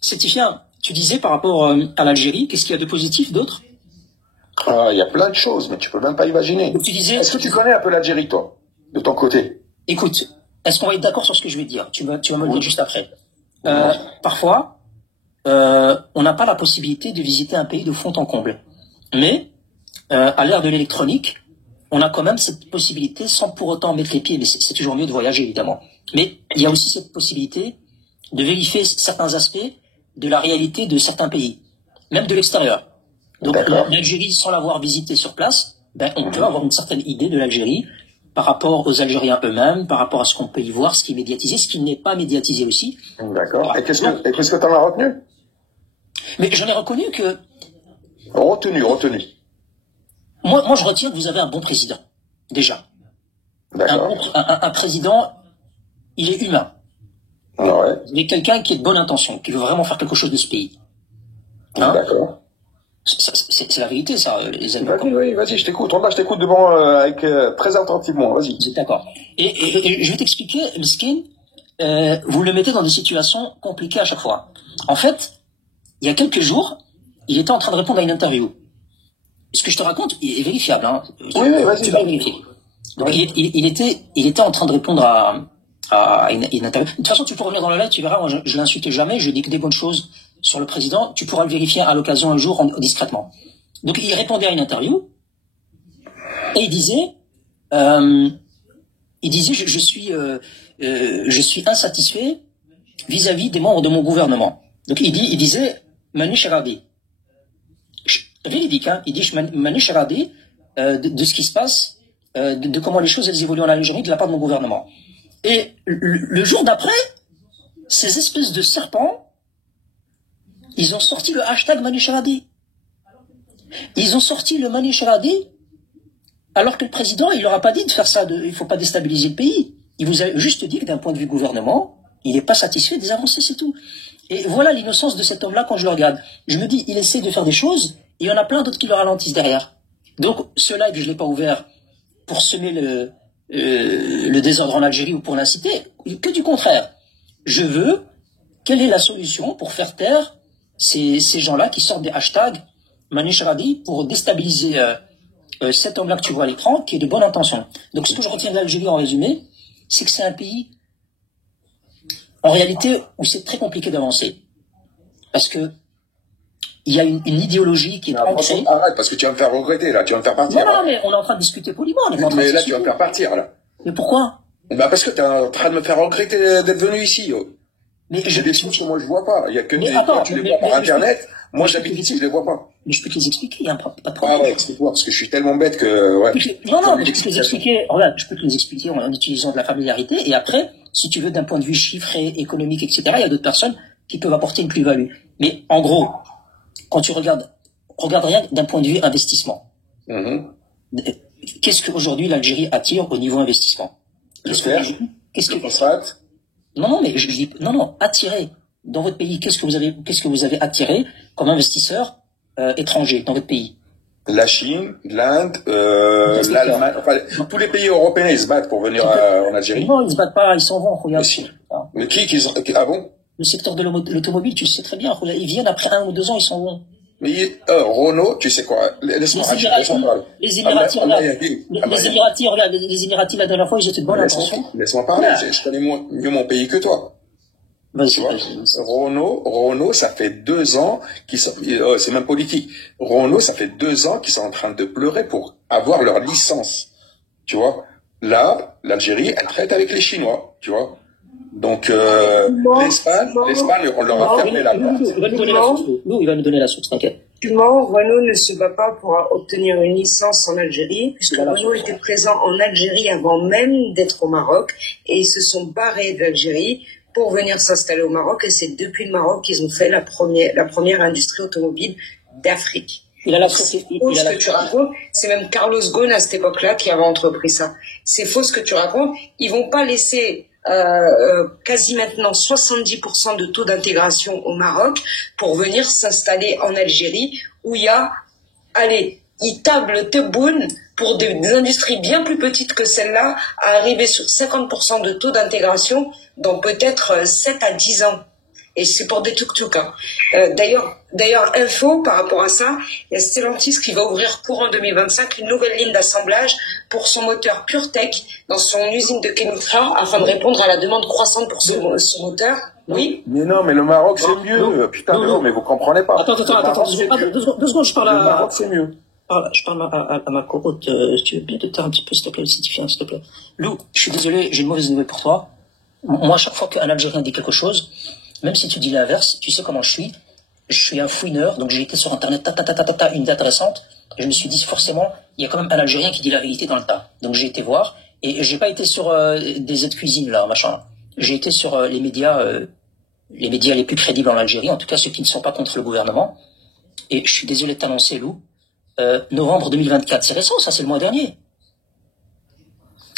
Sétifien, tu disais par rapport à l'Algérie, qu'est-ce qu'il y a de positif d'autre? Il y a plein de choses, mais tu peux même pas imaginer. Donc, tu disais, est-ce que tu connais un peu l'Algérie, toi, de ton côté? Écoute, est-ce qu'on va être d'accord sur ce que je vais te dire? Tu vas me le dire juste après. Parfois, on n'a pas la possibilité de visiter un pays de fond en comble. Mais, à l'ère de l'électronique, on a quand même cette possibilité sans pour autant mettre les pieds, mais c'est toujours mieux de voyager, évidemment. Mais il y a aussi cette possibilité de vérifier certains aspects de la réalité de certains pays, même de l'extérieur. Donc l'Algérie, sans l'avoir visité sur place, on peut avoir une certaine idée de l'Algérie par rapport aux Algériens eux-mêmes, par rapport à ce qu'on peut y voir, ce qui est médiatisé, ce qui n'est pas médiatisé aussi. D'accord. Et qu'est-ce que tu en as retenu? Mais j'en ai reconnu que... Retenu. Moi, je retiens que vous avez un bon président, déjà. D'accord. Un président, il est humain. Ouais. Il est quelqu'un qui est de bonne intention, qui veut vraiment faire quelque chose de ce pays. Hein? D'accord. C'est la vérité, ça, les amis. Vas-y, je t'écoute. Je t'écoute devant avec très attentivement. Vas-y. Vous êtes d'accord. Et je vais t'expliquer, Miskin, vous le mettez dans des situations compliquées à chaque fois. En fait, il y a quelques jours, il était en train de répondre à une interview. Ce que je te raconte est vérifiable. Hein. Oui, vas-y. Tu vas le vérifier. Donc, il était en train de répondre à une interview. De toute façon, tu peux revenir dans le live, tu verras, moi, je l'insulte jamais, je dis que des bonnes choses sur le président. Tu pourras le vérifier à l'occasion un jour, discrètement. Donc, il répondait à une interview, et il disait, je suis insatisfait vis-à-vis des membres de mon gouvernement. Donc, il disait, Manish Radi. Véridique, hein. Il dit, Manish Radi, de ce qui se passe, de comment les choses, elles évoluent en Algérie de la part de mon gouvernement. Et le jour d'après, ces espèces de serpents, ils ont sorti le hashtag Manish Radi. Ils ont sorti le Manish Radi, alors que le président, il leur a pas dit de faire ça, il faut pas déstabiliser le pays. Il vous a juste dit que d'un point de vue gouvernement, il n'est pas satisfait des avancées, c'est tout. Et voilà l'innocence de cet homme-là quand je le regarde. Je me dis, il essaie de faire des choses, et il y en a plein d'autres qui le ralentissent derrière. Donc, ce live, je l'ai pas ouvert pour semer le désordre en Algérie ou pour l'inciter, que du contraire. Je veux, quelle est la solution pour faire taire ces gens-là qui sortent des hashtags Manish Radi pour déstabiliser cet homme-là que tu vois à l'écran, qui est de bonne intention. Donc ce que je retiens de l'Algérie en résumé, c'est que c'est un pays, en réalité, où c'est très compliqué d'avancer. Parce que il y a une idéologie qui est ancrée. Arrête, parce que tu vas me faire regretter, là, tu vas me faire partir. Non, mais on est en train de discuter poliment. Mais là, tu vas me faire partir, là. Mais pourquoi? Parce que tu es en train de me faire regretter d'être venu ici. Mais j'ai des choses que moi je vois pas. Il y a que tu les vois par internet. Moi j'habite ici, je les vois pas. Mais je peux te les expliquer, il y a pas de problème. Ah ouais, explique-moi, parce que je suis tellement bête que ouais. Non, mais je peux te les expliquer. Regarde, je peux te les expliquer en utilisant de la familiarité. Et après, si tu veux d'un point de vue chiffré, économique, etc., il y a d'autres personnes qui peuvent apporter une plus-value. Mais en gros, quand tu regarde rien d'un point de vue investissement. Qu'est-ce qu'aujourd'hui l'Algérie attire au niveau investissement? Qu'est-ce que phosphate? Non, mais je dis non, attirer dans votre pays. Qu'est-ce que vous avez attiré comme investisseurs étrangers dans votre pays? La Chine, l'Inde, l'Allemagne, enfin tous les pays européens ils se battent pour venir en Algérie. Non, ils se battent pas, ils s'en vont. Regarde. Mais ah bon? Le secteur de l'automobile, tu le sais très bien. Ils viennent après 1 ou 2 ans, ils s'en vont. Mais Renault, tu sais quoi? Laisse-moi parler. Les Émiratis, regarde. Les Émiratis, la dernière fois, ils étaient de bonne intention. Laisse-moi parler. Je connais mieux mon pays que toi. Renault, ça fait 2 ans qu'ils sont, c'est même politique. Renault, ça fait 2 ans qu'ils sont en train de pleurer pour avoir leur licence. Tu vois? Là, l'Algérie, elle traite avec les Chinois. Tu vois? Donc, l'Espagne, on leur a fermé la porte. Il va nous donner la source, t'inquiète. Renault ne se bat pas pour obtenir une licence en Algérie, puisque Renault était présent en Algérie avant même d'être au Maroc, et ils se sont barrés de l'Algérie pour venir s'installer au Maroc, et c'est depuis le Maroc qu'ils ont fait la première industrie automobile d'Afrique. Ce que tu racontes, c'est même Carlos Ghosn à cette époque-là qui avait entrepris ça. C'est faux ce que tu racontes. Ils vont pas laisser quasi maintenant 70% de taux d'intégration au Maroc pour venir s'installer en Algérie où il y a, ils tablent Tebboune pour des industries bien plus petites que celle-là à arriver sur 50% de taux d'intégration dans peut-être 7 à 10 ans. Et c'est pour des tuk-tuk. Hein. D'ailleurs, info par rapport à ça, il y a Stellantis qui va ouvrir courant 2025 une nouvelle ligne d'assemblage pour son moteur PureTech dans son usine de Kenitra afin de répondre à la demande croissante pour son moteur. Oui. Mais non, mais le Maroc, c'est mieux. Putain, non, mais vous comprenez pas. Attends, 2 secondes, je parle Le Maroc, c'est mieux. Je parle à ma corotte. Tu veux bien te taire un petit peu, s'il te plaît, s'il te plaît. Lou, je suis désolé, j'ai une mauvaise nouvelle pour toi. Moi, chaque fois qu'un Algérien dit quelque chose, même si tu dis l'inverse, tu sais comment je suis. Je suis un fouineur, donc j'ai été sur Internet, une date récente, et je me suis dit, forcément, il y a quand même un Algérien qui dit la vérité dans le tas. Donc j'ai été voir, et j'ai pas été sur des aides-cuisine, là, machin. J'ai été sur les médias les plus crédibles en Algérie, en tout cas ceux qui ne sont pas contre le gouvernement. Et je suis désolé de t'annoncer, Lou, novembre 2024, c'est récent, ça, c'est le mois dernier.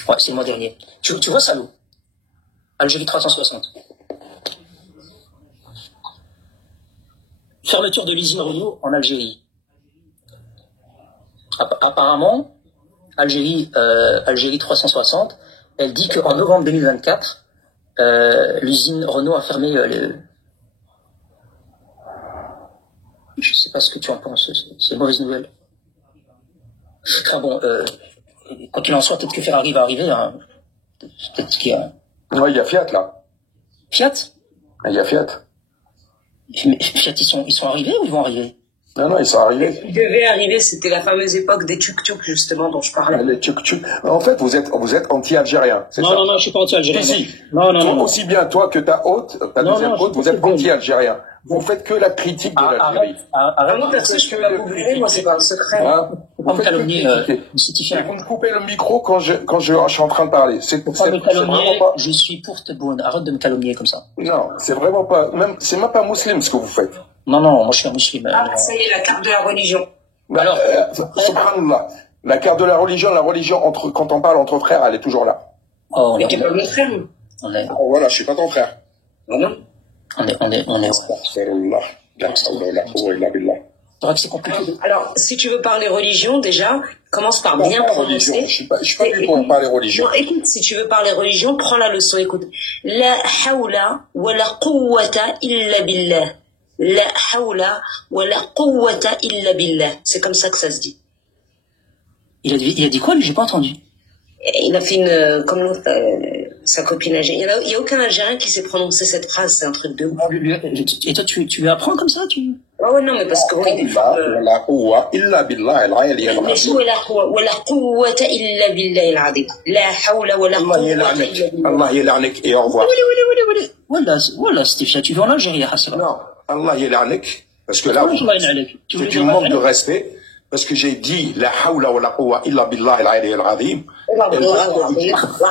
Ouais, c'est le mois dernier. Tu vois ça, Lou? Algérie 360. Fermeture de l'usine Renault en Algérie. Apparemment, Algérie 360, elle dit qu'en novembre 2024, l'usine Renault a fermé Je sais pas ce que tu en penses, c'est une mauvaise nouvelle. Enfin bon, quoi qu'il en soit, peut-être que Ferrari va arriver. Hein. Peut-être qu'il y a... Ouais, il y a Fiat, là. Fiat? Il y a Fiat. Mais Fiat, ils sont arrivés ou ils vont arriver? Non, ils sont arrivés. Ils devaient arriver, c'était la fameuse époque des tuk-tuk, justement, dont je parlais. Les tuk-tuk. En fait, vous êtes anti-algérien, c'est ça? Non, je suis pas anti-algérien. Si. Non. Aussi bien toi que ta deuxième hôte, vous êtes anti-algérien. Vous faites que la critique de l'Algérie. Vraiment, personne, je peux la googler, moi, c'est pas un secret. Hein? Vous faites calomnier, Et vous me coupez le micro quand je suis en train de parler. Faut pas me calomnier, je suis pour te bonne. Arrête de me calomnier comme ça. Non, c'est vraiment pas, c'est même pas musulman ce que vous faites. Non, moi je suis un musulman. Ah, ça y est, la carte de la religion. Alors, subhanallah. La carte de la religion, quand on parle entre frères, elle est toujours là. Oh, mais t'es pas mon frère, Voilà, je suis pas ton frère. Non. On est. Astaghfirullah. La hawla wala quwwata illa billah. C'est vrai que c'est compliqué. Alors, si tu veux parler religion, déjà, commence par bien prononcer. Je suis pas du tout pour parler religion. Non, écoute, si tu veux parler religion, prends la leçon, écoute. La hawla wa la quwwata illa billah. La hawla wa la quwwata illa billah. C'est comme ça que ça se dit. Il a dit quoi, lui? J'ai pas entendu. Il a fait sa copine algérienne. Il y a aucun Algérien qui sait prononcer cette phrase, c'est un truc de ouf. Et toi, tu lui apprends comme ça, Ouais, non, mais parce que la quwwa illa billah al-'ali al-'azim. ولا قوة إلا بالله العظيم لا حول ولا قوة إلا بالله. Allah yal'anik et au revoir. Voilà, Stéphia, tu veux en Algérie, Hassan. Non, Allah yal'anik, parce que là, tu manques de respect, parce que j'ai dit la hawla wa la quwwa illa billah al-'ali al-'azim.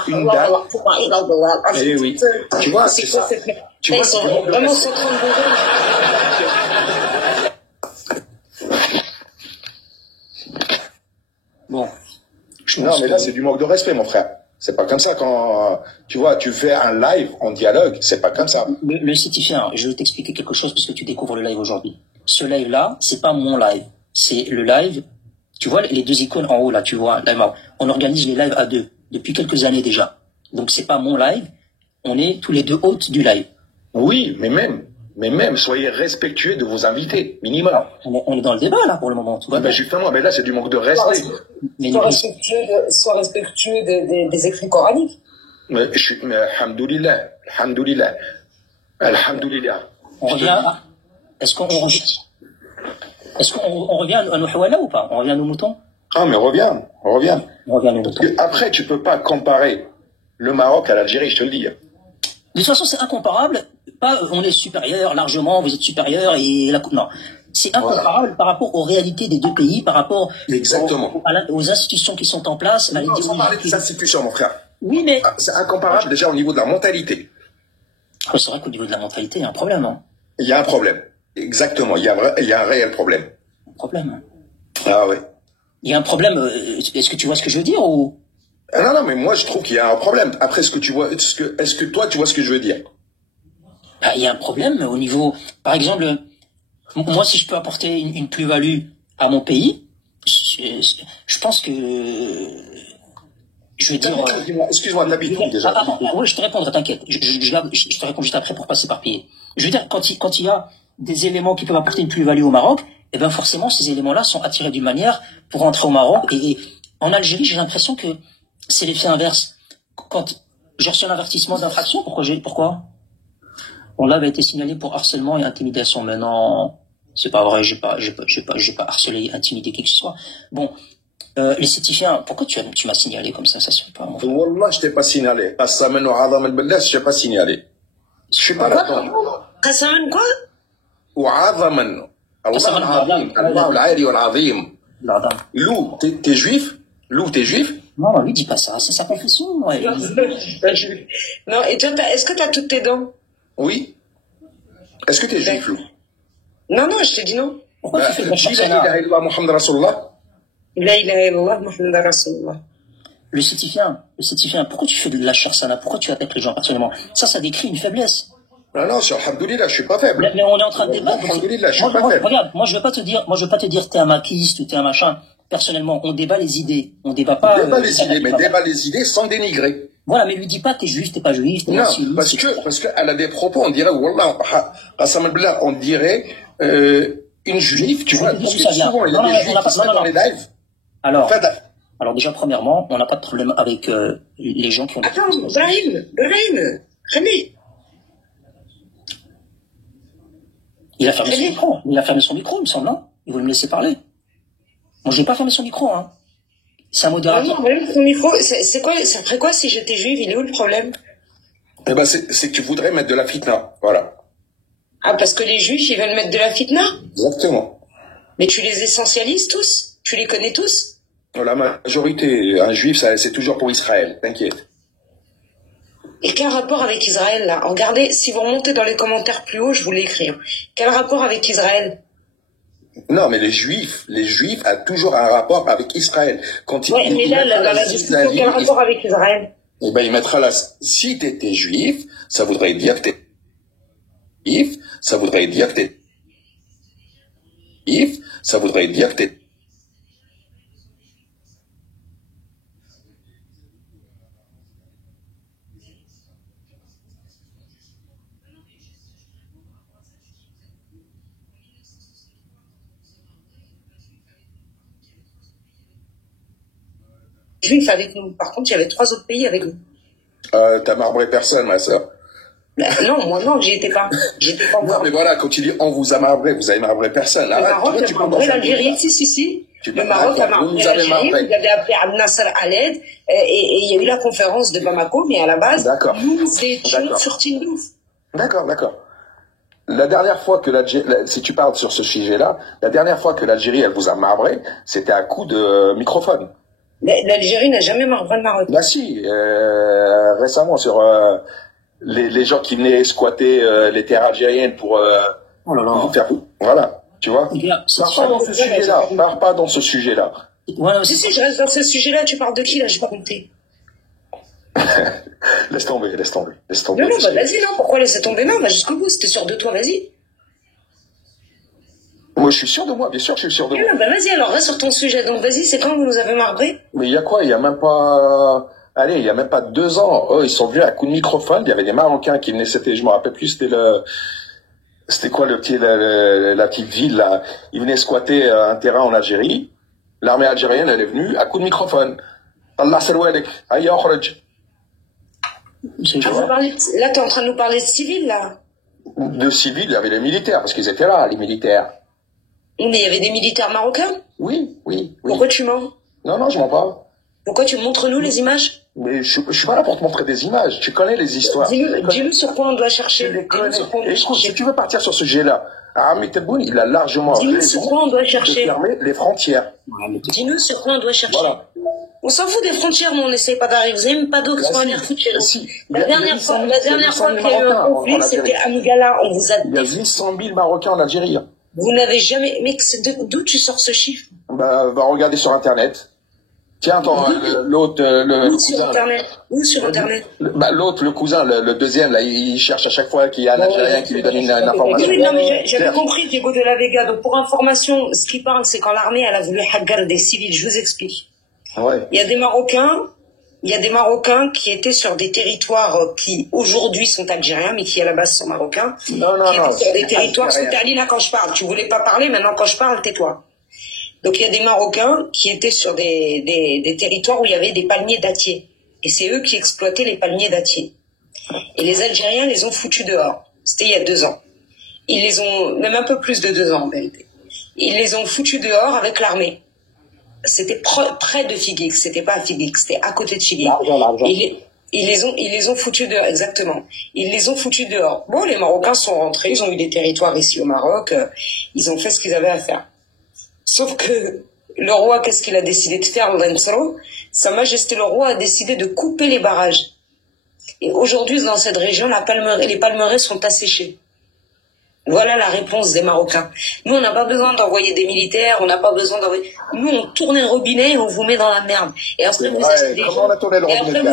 Une dame. Eh oui. Tu vois, c'est ça. Tu vois, c'est vraiment 132 ans. Bon. Non, mais là, c'est du manque de respect, mon frère. C'est pas comme ça quand, tu vois, tu fais un live en dialogue, c'est pas comme ça. Le Citifien, je vais t'expliquer quelque chose puisque tu découvres le live aujourd'hui. Ce live-là, c'est pas mon live. C'est le live, tu vois, les deux icônes en haut, là, tu vois, là, on organise les lives à deux, depuis quelques années déjà. Donc, c'est pas mon live, on est tous les deux hôtes du live. Oui, mais même, soyez respectueux de vos invités, minimum. On est dans le débat, là, pour le moment, tu vois. Ben justement, mais là, c'est du manque de respect. Sois respectueux des écrits coraniques. Mais alhamdoulilah. On revient à... Est-ce qu'on revient à nos hawala ou pas? On revient à nos moutons? Ah, mais reviens. On revient à nos moutons. Après, tu peux pas comparer le Maroc à l'Algérie, je te le dis. De toute façon, c'est incomparable. Pas, on est supérieur largement, vous êtes supérieur et non. C'est incomparable par rapport aux réalités des deux pays, par rapport aux institutions qui sont en place, à l'idéologie. Sans parler des institutions, mon frère. Oui, mais c'est incomparable déjà au niveau de la mentalité. Oh, c'est vrai qu'au niveau de la mentalité, il y a un problème. Hein. Il y a un problème. Exactement. Il y a un réel problème. Un problème. Ah oui. Il y a un problème. Est-ce que tu vois ce que je veux dire ou? Non, mais moi je trouve qu'il y a un problème. Après, est-ce que toi tu vois ce que je veux dire? Il y a un problème au niveau, par exemple, moi si je peux apporter une plus-value à mon pays, je pense que Je veux dire... Excuse-moi, Nabil, déjà. Attends, ouais, je te répondrai, t'inquiète. Je te réponds juste après pour pas s'éparpiller. Je veux dire, quand il y a des éléments qui peuvent apporter une plus-value au Maroc, eh ben forcément, ces éléments-là sont attirés d'une manière pour rentrer au Maroc. Et en Algérie, j'ai l'impression que c'est l'effet inverse. Quand j'ai reçu un avertissement d'infraction, pourquoi on avait été signalé pour harcèlement et intimidation. Mais non, c'est pas vrai, j'ai pas harcelé, intimidé qui que ce soit. Bon, les certifiants, pourquoi tu m'as signalé comme ça se fait pas, mon frère. Wallah, je t'ai pas signalé. Qasaman wa azam al-billah, je t'ai pas signalé. Je suis pas là-dedans. Qasaman quoi? Wa azaman. Allah al-azim. Allah al-ali wal-azim. Lou, t'es juif? Lou, t'es juif? Non, lui dis pas ça, c'est sa confession. Ouais. Non, et toi, est-ce que t'as toutes tes dents? Oui. Est-ce que t'es juif, Lou? Non, je t'ai dit non. Pourquoi tu fais de la dis la ilaha illallah Muhammad Rasulullah? La ilaha illallah Muhammad Rasulullah. Le certifiant, pourquoi tu fais de la charsana? Pourquoi tu attaques les gens personnellement? Ça décrit une faiblesse. Non, sur Alhamdoulilah, je suis pas faible. Mais on est en train de débattre. Alhamdoulilah, je suis pas faible. Regarde, moi je veux pas te dire t'es un maquiste ou t'es un machin. Personnellement, on débat les idées. On débat pas. Débat les idées, mais débat les idées sans dénigrer. Voilà, mais lui dis pas t'es juif, t'es pas juif. Non, parce qu'elle a des propos, on dirait, wallah, Qassam al-Billah, on dirait, une juive, tu vois, parce que souvent, il y a des juifs qui se mettent dans les lives. Alors déjà, premièrement, on n'a pas de problème avec les gens qui ont... Attends, Brahim, Rémi. Il a fermé son micro, il me semble, non? Il voulait me laisser parler. Moi, je n'ai pas fermé son micro, hein. C'est un modérateur. Non, son micro, c'est quoi, ça ferait quoi si j'étais juive? Il est où le problème? Eh ben, c'est que tu voudrais mettre de la fitna, voilà. Ah, parce que les juifs, ils veulent mettre de la fitna? Exactement. Mais tu les essentialises tous? Tu les connais tous? La majorité, un juif, c'est toujours pour Israël, t'inquiète. Et quel rapport avec Israël, là? Regardez, si vous remontez dans les commentaires plus haut, je vous l'écris. Quel rapport avec Israël? Non, mais les juifs a toujours un rapport avec Israël. Quand ouais, mais là, la discussion, quel rapport avec Israël? Eh ben, il mettra là, si t'étais juif, ça voudrait dire que t'es juif, ça voudrait dire que t'es juif, ça voudrait dire que t'es juifs avec nous. Par contre, il y avait 3 autres pays avec nous. T'as marbré personne, ma sœur. Non, moi non, j'y étais pas. J'étais pas encore. Non, mais voilà, quand tu dis on vous a marbré, vous avez marbré personne. Le Maroc a marbré l'Algérie, si. Le Maroc a marbré l'Algérie, vous avez appelé Abd Nasser Khaled, et il y a eu la conférence de Bamako, mais à la base, nous étions sur Tindouf. D'accord. La dernière fois que l'Algérie, si tu parles sur ce sujet-là, la dernière fois que l'Algérie, elle vous a marbré, c'était à coup de microphone. L'Algérie n'a jamais marbré le Maroc. Bah si, récemment sur les gens qui venaient squatter les terres algériennes pour faire tout. Voilà, tu vois. Pars pas dans ce sujet-là. Ouais, si, je reste dans ce sujet-là. Tu parles de qui là? J'ai pas compris. Laisse tomber. Non, bah vas-y, non. Pourquoi laisser tomber? Non, va jusqu'au bout. Si t'es sûr de toi, vas-y. Moi, je suis sûr de moi, bien sûr que je suis sûr de moi. Non, bah vas-y, alors reste sur ton sujet. Donc vas-y, c'est quand vous nous avez marbré? Mais il y a quoi? Il y a même pas... Allez, il y a même pas 2 ans. Eux, ils sont venus à coup de microphone. Il y avait des Marocains qui venaient, je me rappelle plus, c'était quoi la petite ville, là. Ils venaient squatter un terrain en Algérie. L'armée algérienne, elle est venue à coup de microphone. Allah salwalek. Aïe, okhraj. Là, t'es en train de nous parler de civils, là? De civils, il y avait les militaires, parce qu'ils étaient là, les militaires. Mais il y avait des militaires marocains? Oui. Pourquoi tu mens? Non, je mens pas. Pourquoi tu montres nous les images? Mais je suis pas là pour te montrer des images. Tu connais les histoires. Dis-nous sur quoi on doit chercher. Écoute, si tu veux partir sur ce sujet-là, Ahmed Tebboune, il a largement raison sur quoi on doit chercher. De fermer les frontières. Dis-nous sur quoi on doit chercher. Voilà. On s'en fout des frontières, nous on n'essaye pas d'arriver. Vous n'avez même pas d'eau qui sont à foutre chez nous. La dernière fois qu'il y a eu un conflit, c'était à Mugala. On vous a Il y a 800 000 Marocains en Algérie. Vous n'avez jamais... Mais d'où tu sors ce chiffre? Bah, va regarder sur Internet. Tiens, attends, l'autre... Où sur Internet? L'autre, le cousin, le deuxième, là, il cherche à chaque fois qu'il y a un Algérien qui lui donne une information. Oui, non, mais j'avais compris, Diego de la Vega. Donc, pour information, ce qu'il parle, c'est quand l'armée, elle a voulu hagar des civils. Je vous explique. Ouais. Il y a des Marocains il y a des Marocains qui étaient sur des territoires qui aujourd'hui sont algériens, mais qui à la base sont marocains. Non, qui étaient sur des territoires. C'était Alina quand je parle. Tu voulais pas parler, maintenant quand je parle, tais-toi. Donc il y a des Marocains qui étaient sur des territoires où il y avait des palmiers dattiers. Et c'est eux qui exploitaient les palmiers dattiers. Et les Algériens les ont foutus dehors. C'était il y a 2 ans. Ils les ont, même un peu plus de 2 ans en vérité. Ils les ont foutus dehors avec l'armée. C'était près de Figuix, c'était pas à Figuix, c'était à côté de Figuix. L'argent. Ils les ont foutus dehors, exactement. Ils les ont foutus dehors. Bon, les Marocains sont rentrés, ils ont eu des territoires ici au Maroc, ils ont fait ce qu'ils avaient à faire. Sauf que le roi, qu'est-ce qu'il a décidé de faire, Sa Majesté le roi a décidé de couper les barrages. Et aujourd'hui, dans cette région, les palmeraies sont asséchées. Voilà la réponse des Marocains. Nous, on n'a pas besoin d'envoyer des militaires, on n'a pas besoin d'envoyer... Nous, on tourne un robinet et on vous met dans la merde. Et après, vous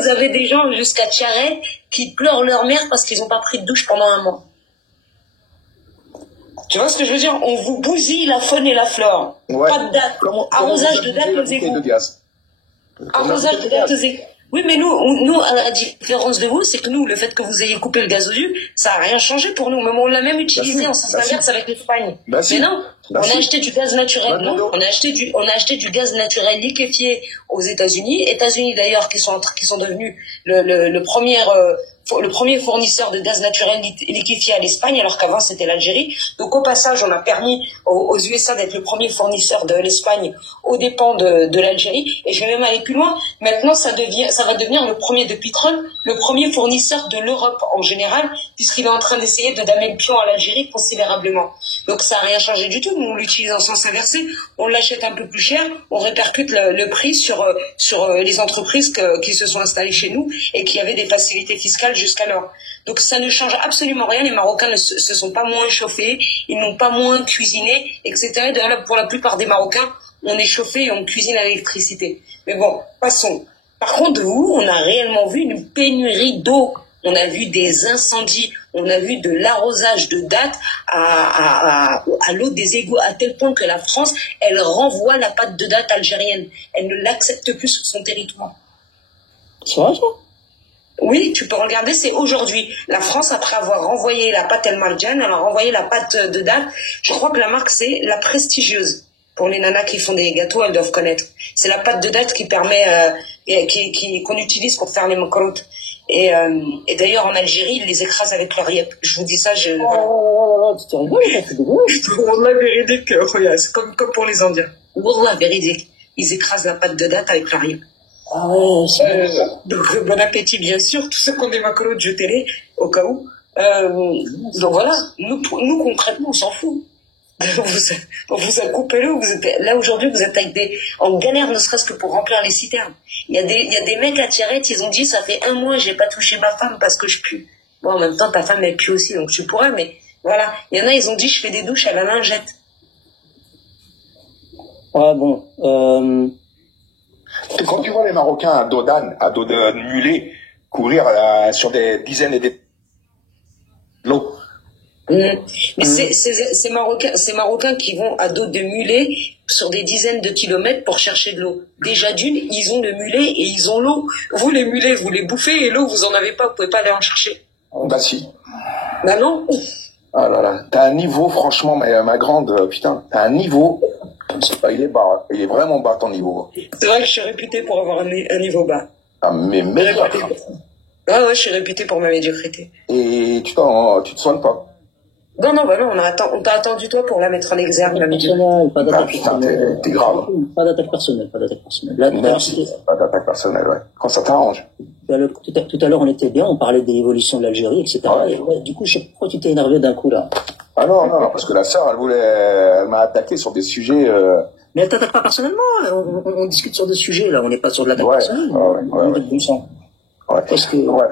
avez des gens jusqu'à Tcharet qui pleurent leur mère parce qu'ils n'ont pas pris de douche pendant un mois. Tu vois ce que je veux dire? On vous bousille la faune et la flore. Ouais. Pas de date. Arrosage de date aux égouts. Arrosage de date aux égouts. Oui, mais nous, à la différence de vous, c'est que nous, le fait que vous ayez coupé le gazoduc, ça n'a rien changé pour nous. Même on l'a même utilisé en sens inverse avec l'Espagne. Mais non, on a acheté du gaz naturel. Non, on a acheté du gaz naturel liquéfié aux États-Unis. États-Unis d'ailleurs qui sont devenus le premier fournisseur de gaz naturel liquéfié à l'Espagne, alors qu'avant c'était l'Algérie. Donc au passage, on a permis aux USA d'être le premier fournisseur de l'Espagne aux dépens de l'Algérie. Et je vais même aller plus loin. Maintenant, ça va devenir le premier de pétrole, le premier fournisseur de l'Europe en général, puisqu'il est en train d'essayer de damer le pion à l'Algérie considérablement. Donc ça n'a rien changé du tout. Nous, on l'utilise en sens inversé. On l'achète un peu plus cher, on répercute le prix sur les entreprises qui se sont installées chez nous et qui avaient des facilités fiscales jusqu'alors. Donc ça ne change absolument rien. Les Marocains ne se sont pas moins chauffés, ils n'ont pas moins cuisiné, etc. Et d'ailleurs, pour la plupart des Marocains, on est chauffé et on cuisine à l'électricité. Mais bon, passons. Par contre, nous, on a réellement vu une pénurie d'eau. On a vu des incendies, on a vu de l'arrosage de dattes à l'eau des égouts, à tel point que la France, elle renvoie la pâte de dattes algérienne. Elle ne l'accepte plus sur son territoire. C'est vrai ça? Oui, tu peux regarder, c'est aujourd'hui. La France, après avoir renvoyé la pâte El Marjan, elle a renvoyé la pâte de dattes. Je crois que la marque, c'est la Prestigieuse. Pour les nanas qui font des gâteaux, elles doivent connaître. C'est la pâte de dattes qui permet, qu'on utilise pour faire les makrout. Et d'ailleurs, en Algérie, ils les écrasent avec leur yep. Je vous dis ça, tu te rigoles, c'est dégueulasse. Wallah, véridique, c'est comme pour les Indiens. Wallah, véridique. Ils écrasent la pâte de dattes avec leur yep. Ah ouais, c'est donc, bon appétit, bien sûr. Tous ceux qui ont des macarottes, jetez-les, au cas où. Donc voilà, nous concrètement, on s'en fout. On vous a coupé l'eau. Là, aujourd'hui, vous êtes en galère, ne serait-ce que pour remplir les citernes. Il y a des mecs à Tiret, ils ont dit, ça fait 1 mois, j'ai pas touché ma femme parce que je pue. Bon, en même temps, ta femme, elle pue aussi, donc tu pourrais, mais voilà. Il y en a, ils ont dit, je fais des douches à la lingette. Ouais, bon, Quand tu vois les Marocains à dos de mulet, courir sur des dizaines et des l'eau. Mais ces Marocains qui vont à dos de mulet sur des dizaines de kilomètres pour chercher de l'eau. Déjà d'une, ils ont le mulet et ils ont l'eau. Vous, les mulets, vous les bouffez et l'eau, vous en avez pas, vous pouvez pas aller en chercher. Bah si. Bah non. Ah là là, t'as un niveau, franchement, ma grande, putain, t'as un niveau, il est bas, il est vraiment bas ton niveau. C'est vrai que je suis réputé pour avoir un niveau bas. Ah mais médiocre. Ouais, je suis réputé pour ma médiocrité. Et tu te soignes pas. Non, on t'a attendu toi pour la mettre en exergue, la médiocrité. Pas d'attaque personnelle. T'es grave. Pas d'attaque personnelle. Là, pas d'attaque personnelle, ouais. Quand ça t'arrange. Tout à l'heure, on était bien, on parlait de l'évolution de l'Algérie, etc. Ouais. Et du coup, pourquoi tu t'es énervé d'un coup, là? Ah non, parce que la sœur, elle m'a attaqué sur des sujets, Mais elle t'attaque pas personnellement, on discute sur des sujets, là, on n'est pas sur de l'attaque personnelle. Ouais. Bon sang. Ouais. Parce que... Ouais.